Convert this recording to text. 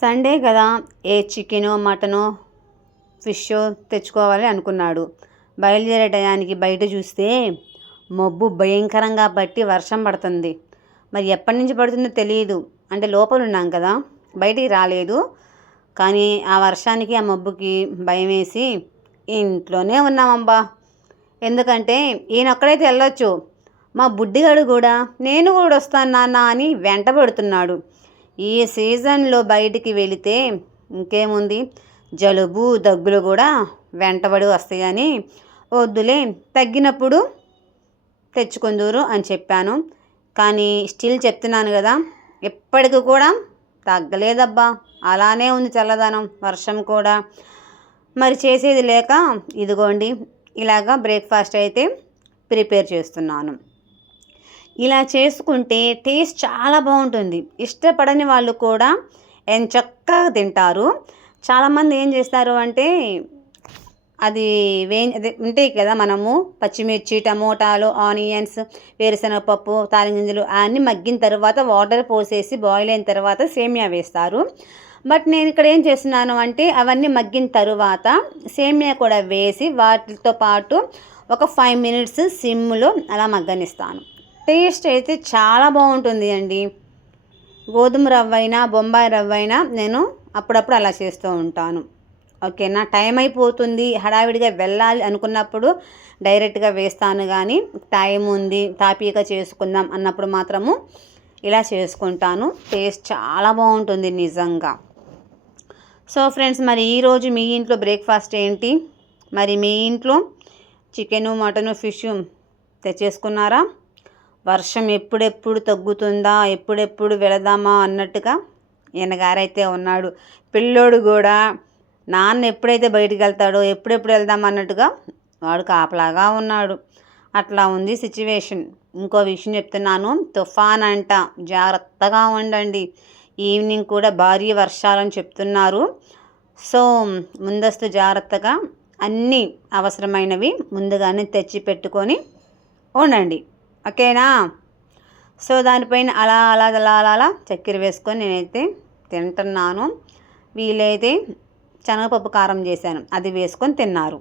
Sunday కదా, ఏ చికెనో మటనో ఫిషో తెచ్చుకోవాలి అనుకున్నాడు. బయలుదేరే టయానికి బయట చూస్తే మబ్బు భయంకరంగా పట్టి వర్షం పడుతుంది. మరి ఎప్పటి నుంచి పడుతుందో తెలియదు. అంటే లోపల ఉన్నాం కదా, బయటికి రాలేదు. కానీ ఆ వర్షానికి ఆ మబ్బుకి భయం వేసి ఇంట్లోనే ఉన్నామబ్బా. ఎందుకంటే ఈయనొక్కడైతే వెళ్ళొచ్చు, మా బుడ్డిగాడు కూడా నేను కూడా వస్తాను నాన్న అని వెంట పెడుతున్నాడు. ఈ సీజన్లో బయటికి వెళితే ఇంకేముంది, జలుబు దగ్గులు కూడా వెంటబడి వస్తాయని వద్దులే, తగ్గినప్పుడు తెచ్చుకుందూరు అని చెప్పాను. కానీ స్టిల్ చెప్తున్నాను కదా, ఎప్పటికి కూడా తగ్గలేదబ్బా. అలానే ఉంది చల్లదనం, వర్షం కూడా. మరి చేసేది లేక ఇదిగోండి ఇలాగా బ్రేక్ఫాస్ట్ అయితే ప్రిపేర్ చేస్తున్నాను. ఇలా చేసుకుంటే టేస్ట్ చాలా బాగుంటుంది. ఇష్టపడని వాళ్ళు కూడా ఎంచక్కగా తింటారు. చాలామంది ఏం చేస్తారు అంటే అది అదే ఉంటాయి కదా, మనము పచ్చిమిర్చి, టమోటాలు, ఆనియన్స్, వేరుశనగపప్పు, తాలిగింజలు అన్నీ మగ్గిన తర్వాత వాటర్ పోసేసి బాయిల్ అయిన తర్వాత సేమియా వేస్తారు. బట్ నేను ఇక్కడ ఏం చేస్తున్నాను అంటే అవన్నీ మగ్గిన తర్వాత సేమియా కూడా వేసి వాటితో పాటు ఒక 5 minutes సిమ్లో అలా మగ్గనిస్తాను. టేస్ట్ అయితే చాలా బాగుంటుంది అండి. గోధుమ రవ్వ అయినా బొంబాయి రవ్వ అయినా నేను అప్పుడప్పుడు అలా చేస్తూ ఉంటాను. ఓకేనా, టైం అయిపోతుంది హడావిడిగా వెళ్ళాలి అనుకున్నప్పుడు డైరెక్ట్గా వేస్తాను. కానీ టైం ఉంది తాపీగా చేసుకుందాం అన్నప్పుడు మాత్రము ఇలా చేసుకుంటాను. టేస్ట్ చాలా బాగుంటుంది నిజంగా. సో ఫ్రెండ్స్, మరి ఈరోజు మీ ఇంట్లో బ్రేక్ఫాస్ట్ ఏంటి? మరి మీ ఇంట్లో చికెను, మటను, ఫిష్ తెచ్చేసుకున్నారా? వర్షం ఎప్పుడెప్పుడు తగ్గుతుందా, ఎప్పుడెప్పుడు వెళదామా అన్నట్టుగా ఈయనగారైతే ఉన్నాడు. పిల్లోడు కూడా నాన్న ఎప్పుడైతే బయటికి వెళ్తాడో ఎప్పుడెప్పుడు వెళ్దామా అన్నట్టుగా వాడు కాపలాగా ఉన్నాడు. అట్లా ఉంది సిచ్యువేషన్. ఇంకో విషయం చెప్తున్నాను, తుఫాన్ అంట, జాగ్రత్తగా ఉండండి. ఈవినింగ్ కూడా భారీ వర్షాలని చెప్తున్నారు. సో ముందస్తు జాగ్రత్తగా అన్నీ అవసరమైనవి ముందుగానే తెచ్చి పెట్టుకొని ఉండండి. ఓకేనా? సో దానిపైన అలా అలా అలా అలా అలా చక్కెర వేసుకొని నేనైతే తింటున్నాను. వీలైతే శనగపప్పు కారం చేశాను, అది వేసుకొని తిన్నారు.